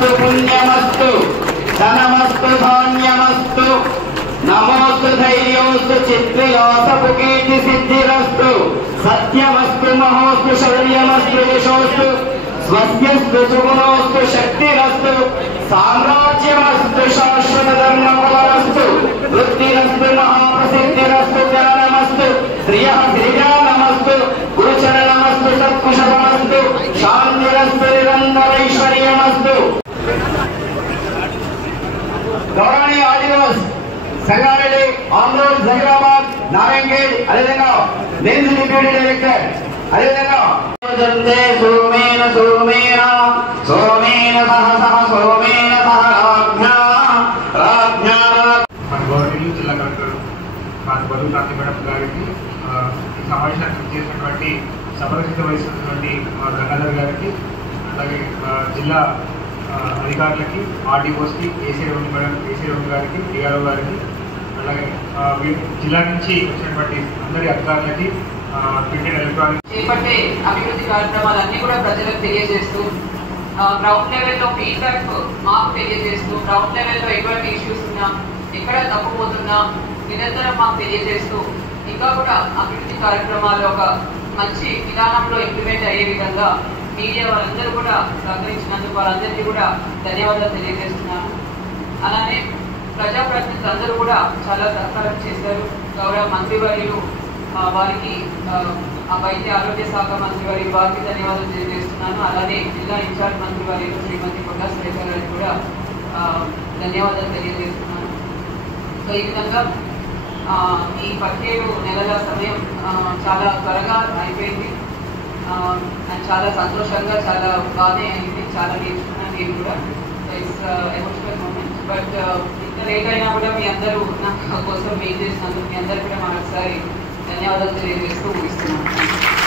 పుత్రమస్తు పుణ్యమస్తు ధనమస్తు ధాన్యమస్తు నమోస్తు ధైర్యోస్తు చిత్విలాసపు కీర్తి సిద్ధిరస్తు సత్యమస్తు మహోస్తు శౌర్యమస్తు యశోస్తు స్వస్యస్తు సుగుణోస్తు శక్తిరస్తు సామ్రాజ్యమస్తు శాశ్వత ధర్మఫలమస్తు వృత్తిరస్తు మహాప్రసిద్ధిరస్తు జ్ఞానమస్తు శ్రియానమస్తు గురుచరణమస్తు సత్కుశలమస్తు శాంతిరస్తు నిరంతరైశ్వర్యమస్తు. గౌరవనీయ ఆదివాస్ సంగారెడ్డి, ఆంధ్రోడ్, జహీరాబాద్, నారాయణగేడ్, అదేవిధంగా నేను డిప్యూటీ డైరెక్టర్, అదేవిధంగా సోమేన సోమేన సోమేన సహ సోమేన సహ రాజ్ఞా మన గౌరవనీయులు జిల్లా కలెక్టర్ బరువు కాంతి మేడం గారికి, ఈ సమావేశానికి చేసినటువంటి సమరసిద్ధ వహిస్తున్నటువంటి గంగాధర్ గారికి, అలాగే జిల్లా అధికారులకి, ఆర్డీఓస్కి, ఏసీ రౌండ్ గారికి, డిఆర్ఓ గారికి, అలాగే జిల్లా నుంచి వచ్చినటువంటి అందరి అధికారులకి, ప్రింట్ అండ్ ఎలక్ట్రానిక్ చేపట్టే అభివృద్ధి కార్యక్రమాలన్నీ కూడా ప్రజలకు తెలియజేస్తూ, గ్రౌండ్ లెవెల్లో ఫీడ్బ్యాక్ మాకు తెలియజేస్తూ, గ్రౌండ్ లెవెల్లో ఎటువంటి ఇష్యూస్ ఉన్నా, ఎక్కడ తప్పుపోతున్నా నిరంతరం మాకు తెలియజేస్తూ, ఇంకా కూడా అభివృద్ధి కార్యక్రమాలు ఒక మంచి విధానంలో ఇంప్లిమెంట్ అయ్యే విధంగా మీడియా వాళ్ళందరూ కూడా సహకరించినందుకు వాళ్ళందరికీ కూడా ధన్యవాదాలు తెలియజేస్తున్నాను. అలానే ప్రజాప్రతినిధులు అందరూ కూడా చాలా సహకారం చేశారు. గౌరవ మంత్రివర్యులు వారికి, వైద్య ఆరోగ్య శాఖ మంత్రివర్యులు వారికి ధన్యవాదాలు తెలియజేస్తున్నాను. అలానే జిల్లా ఇన్ఛార్జ్ మంత్రివర్యులు శ్రీమతి కొండా సురేఖ గారికి కూడా ధన్యవాదాలు తెలియజేస్తున్నాను. సో ఈ విధంగా ఈ 17 నెలల సమయం చాలా త్వరగా అయిపోయింది. చాలా సంతోషంగా, చాలా బాగానే అయింది. చాలా నేర్చుకున్నాను నేను కూడా. It's emotional moment. బట్ ఇంత లేట్ అయినా కూడా మీ అందరూ నా కోసం వెయిట్ చేసినందుకు మీ అందరూ కూడా మరొకసారి ధన్యవాదాలు తెలియజేస్తూ ముగిస్తున్నాను.